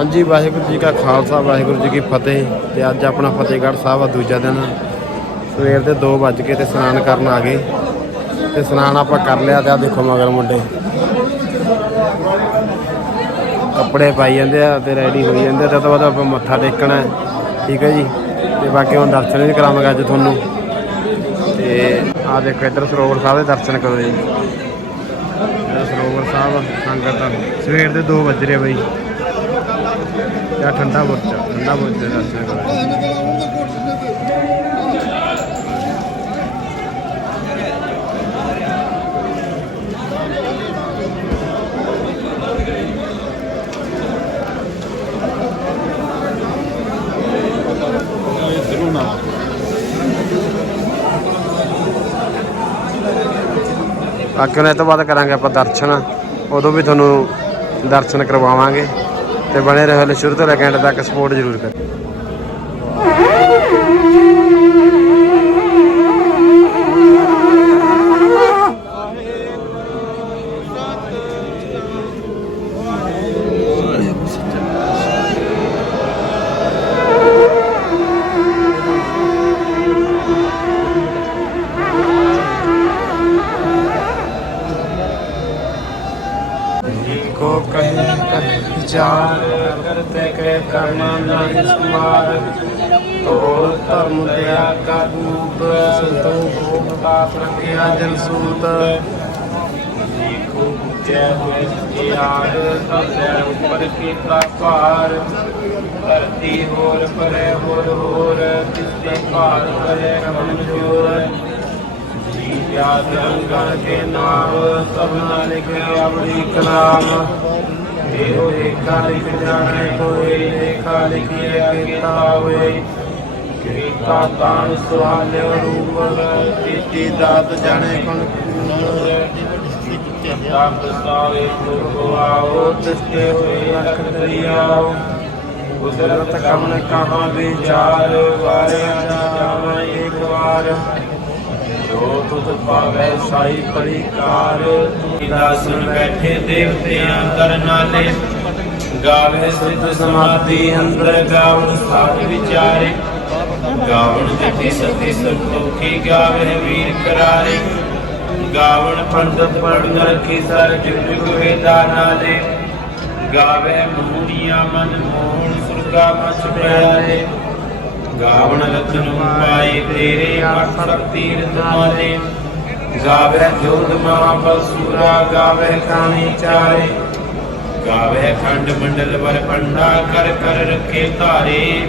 ਹਾਂਜੀ, ਵਾਹਿਗੁਰੂ ਜੀ ਕਾ ਖਾਲਸਾ, ਵਾਹਿਗੁਰੂ ਜੀ ਕੀ ਫਤਿਹ। ਤੇ ਅੱਜ ਆਪਣਾ ਫਤਿਹਗੜ੍ਹ ਸਾਹਿਬ ਆ ਦੂਜਾ ਦਿਨ। ਸਵੇਰ ਦੇ 2 ਵੱਜ ਕੇ ਤੇ ਇਸ਼ਨਾਨ ਕਰਨ ਆ ਗਏ। ਤੇ ਇਸ਼ਨਾਨ ਆਪਾਂ ਕਰ ਲਿਆ ਤੇ ਆ ਦੇਖੋ ਮਗਰ ਮੁੰਡੇ। ਕੱਪੜੇ ਪਾਈ ਜਾਂਦੇ ਆ ਤੇ ਰੈਡੀ ਹੋਈ ਜਾਂਦੇ ਆ ਤੇ ਉਹ ਤੋਂ ਬਾਅਦ ਆਪਾਂ ਮੱਥਾ ਟੇਕਣਾ ਠੀਕ ਹੈ ਜੀ? ਤੇ ਬਾਕੀ ਹੁਣ ਦਰਸ਼ਨ ਵੀ ਕਰਾਵਾਂਗਾ ਅੱਜ ਤੁਹਾਨੂੰ। ਤੇ ਆ ਦੇਖੋ ਇੱਧਰ ਸਰੋਵਰ ਸਾਹਿਬ ਦੇ ਦਰਸ਼ਨ ਕਰੋ ਜੀ। ਸਰੋਵਰ ਸਾਹਿਬ ਸੰਗਤ ਸਵੇਰ ਦੇ 2 ਵਜ ਰਹੇ ਬਈ। ਯਾ ਠੰਡਾ ਬੁਰਜ ਆ, ਠੰਡਾ ਬੁਰਜ ਦੇ ਇਹ ਤੋਂ ਬਾਅਦ ਕਰਾਂਗੇ ਆਪਾਂ ਦਰਸ਼ਨ। ਉਦੋਂ ਵੀ ਤੁਹਾਨੂੰ ਦਰਸ਼ਨ ਕਰਵਾਵਾਂਗੇ। ਤੇ ਬਣੇ ਰਹੋ ਹਲੇ ਸ਼ੁਰੂ ਤੋਂ ਲੈ ਕੇ ਐਂਡ ਤੱਕ ਸਪੋਰਟ ਜ਼ਰੂਰ ਕਰੋ को कहे कर विचार करते के कर्म नहीं समार तो धर्म दया का दूत संतों को बता प्रज्ञा जन सूत ऊपर की पार धरती होर परे होर होर किसके पार करे कमजोर ਲਿਆ ਨਿਰੰਕਾਰ ਕੇ ਨਾਮ, ਸਭਨਾ ਲਿਖੇ ਆਪਣੀ ਕਲਾਮ। ਇਹੋ ਏਕਾ ਲਿਖ ਜਾਣੈ ਕੋਈ ਏਕਾ ਲਿਖਿਆ ਕੀਤਾ ਹੋਏ ਕਿਰਤਾ ਤਾਨ ਸੁਹਾਲਿਓ ਰੂਪ ਤਿਤੀ ਦਾਤ ਜਾਣੈ ਕਣ ਤਾਪ ਸਾਰੇ ਗੁਰੂ ਆਓ ਤਿਸਤੇ ਹੋਏ ਅਖ ਦਰਿਆਓ। ਕੁਦਰਤ ਕਮਨ ਕਹਾਂ ਵਿਚਾਰ, ਵਾਰਿਆ ਜਾਵਾਂ ਇੱਕ ਵਾਰ। ਜੋ ਤੁਧ ਭਾਵੈ ਸਾਈ ਪਰਿਕਾਰ ਦਾਸਨ ਬੈਠੇ ਦੇਵਤਿਆਂ ਕਰਨਾਲੇ ਗਾਵੇ ਸਿੱਧ ਸਮਾਧੀ ਅੰਦਰ ਗਾਵਨ ਸਾਧ ਵਿਚਾਰੇ ਗਾਵਨ ਜਿਤੀ ਸਤੀ ਸੰਤੋਖੀ ਗਾਵੇ ਵੀਰ ਕਰਾਰੇ ਗਾਵਨ ਪੰਡਤ ਪੜਨ ਰਖੀ ਸਰ ਜੁਗ ਜੁਗ ਵੇਦਾ ਨਾਲੇ ਗਾਵੇ ਮੂੜੀਆਂ ਮਨ ਮੋਹਣ ਸੁਰਗਾ ਮਚ ਪਿਆਰੇ ਗਾਵਣ ਰਤਨ ਪਾਏ ਤੇਰੇ ਆਖੜ ਤੀਰਥ ਮਾਲੇ ਗਾਵੇ ਜੋਧ ਮਹਾਬਲ ਸੂਰਾ ਗਾਵੇ ਖਾਣੀ ਚਾਰੇ। ਗਾਵੇ ਖੰਡ ਮੰਡਲ ਵਰ ਪੰਡਾ ਕਰ ਕਰ ਰੱਖੇ ਧਾਰੇ।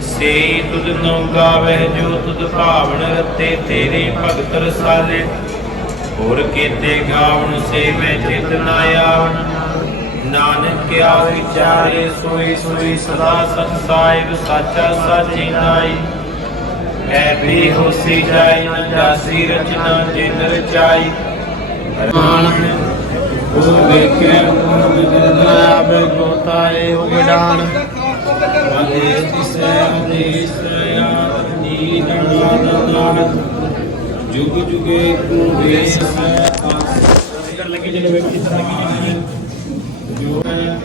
ਸੇ ਤੁਧ ਨੋ ਗਾਵੇ ਜੋ ਤੁਧ ਭਾਵਨ ਰਤੇ, ਤੇਰੇ ਭਗਤ ਰਸਾਲੇ। ਹੋਰ ਕੀਤੇ ਗਾਵਣ ਸੇ ਮੈਂ ਚਿਤ ਆਵਣ। ਨਾਨਕ ਕਿਆ ਵਿਚਾਰੇ ਸੋਈ ਸੋਈ ਸਦਾ ਸਤ ਸਾਹਿਬ ਸਾਚਾ ਸਾਚੀ ਨਾਈ। ਐ ਵੀ ਹੋਸੀ ਜਾਈ ਨ ਰਚਨਾ ਜਿਨ ਰਚਾਈ ਰਮਾਨ ਉਹ ਵੇਖੇ ਉਹ ਬਿਦਰਨਾ ਆਵੇ ਗੋਤਾਏ ਹੋ ਗਡਾਨ ਵਲੇ ਤਿਸੈ ਅਦੇਸ ਆਨੀ ਨਾਨਕ ਜੁਗ ਜੁਗੇ ਕੋ ਵੇਸ ਕਰ ਲੱਗੇ ਜਿਹੜੇ ਵੇਖੀ ਲੱਗੀ ਜੋ ਹੈ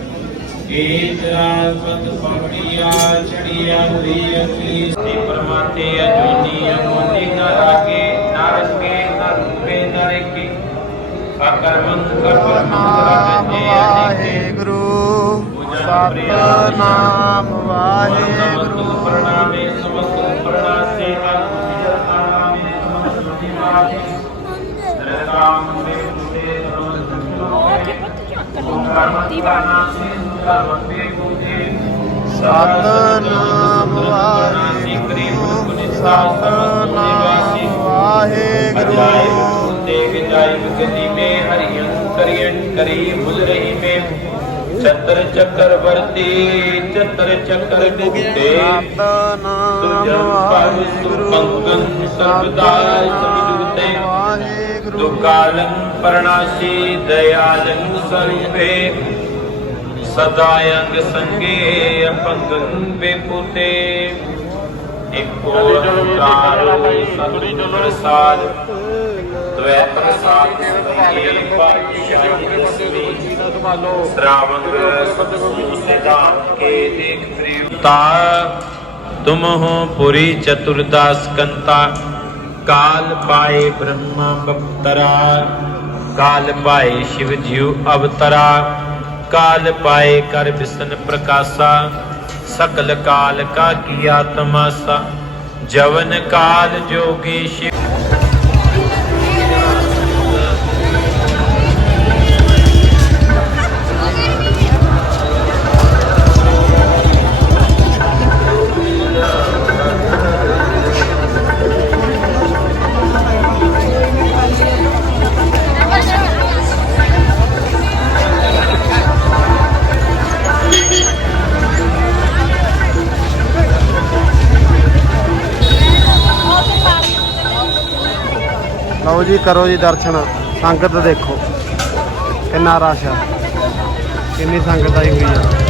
ਏਤ ਰਾਜਪਤ ਪਕੜੀਆ ਚੜੀਆ ਹੋਈ ਅਤੀ ਤੇ ਪਰਮਾਤੇ ਅਜੋਨੀ ਅਮੋਨੀ ਨ ਰਾਗੇ ਨ ਰੰਗੇ ਨ ਰੂਪੇ ਨ ਰੇਕੇ ਅਕਰਮੰ ਕਰਮ ਰਜੇ ਵਾਹਿਗੁਰੂ। ਸਤਨਾਮ ਵਾਹਿਗੁਰੂ। ਪ੍ਰਣਾਮੇ ਸਤਨਾਮ ਵਾਹਿਗੁਰੂ। ਸਤਨਾਮ ਵਾਹਿਗੁਰੂ। ਦੇਖ ਜਾਈ ਗਦੀ ਮੇ ਹਰੀਆਂ ਕਰੀਣ ਕਰੀ ਬੁਝ ਰਹੀ ਮੇ ਚਤਰ ਚੱਕਰ ਵਰਤੀ ਚਤਰ ਚੱਕਰ ਗੁਪਤੇ ਸਤਨਾਮ ਵਾਹਿਗੁਰੂ। ਦੁਕਾਲੰ ਪਰਣਾਸੀ ਦਇਆਲੰ ਸਰੂਪੇ दुकालं परणाशि दयालं स्वरूपे सदायंग संगे अपंगं बेपुते इको प्रसाद द्वै प्रसाद श्रावण सिद्धांत के देख त्रियुता तुम हो पुरी चतुर्दास कंता ਕਾਲ ਪਾਏ ਬ੍ਰਹਮਾ ਬਪਤਰਾ ਕਾਲ ਪਾਏ ਸ਼ਿਵ ਜੀਉ ਅਵਤਰਾ, ਕਾਲ ਪਾਏ ਕਰ ਬਿਸਨ ਪ੍ਰਕਾਸ਼ਾ, ਸਕਲ ਕਾਲ ਕਾ ਕੀਆ ਤਮਾਸਾ ਜਵਨ ਕਾਲ ਜੋਗੀ ਸ਼ਿਵ। ਲਓ ਜੀ, ਕਰੋ ਜੀ ਦਰਸ਼ਨ। ਸੰਗਤ ਦੇਖੋ। ਕਿੰਨਾ ਰਸ਼ ਆ। ਕਿੰਨੀ ਸੰਗਤ ਆਈ ਹੋਈ ਆ।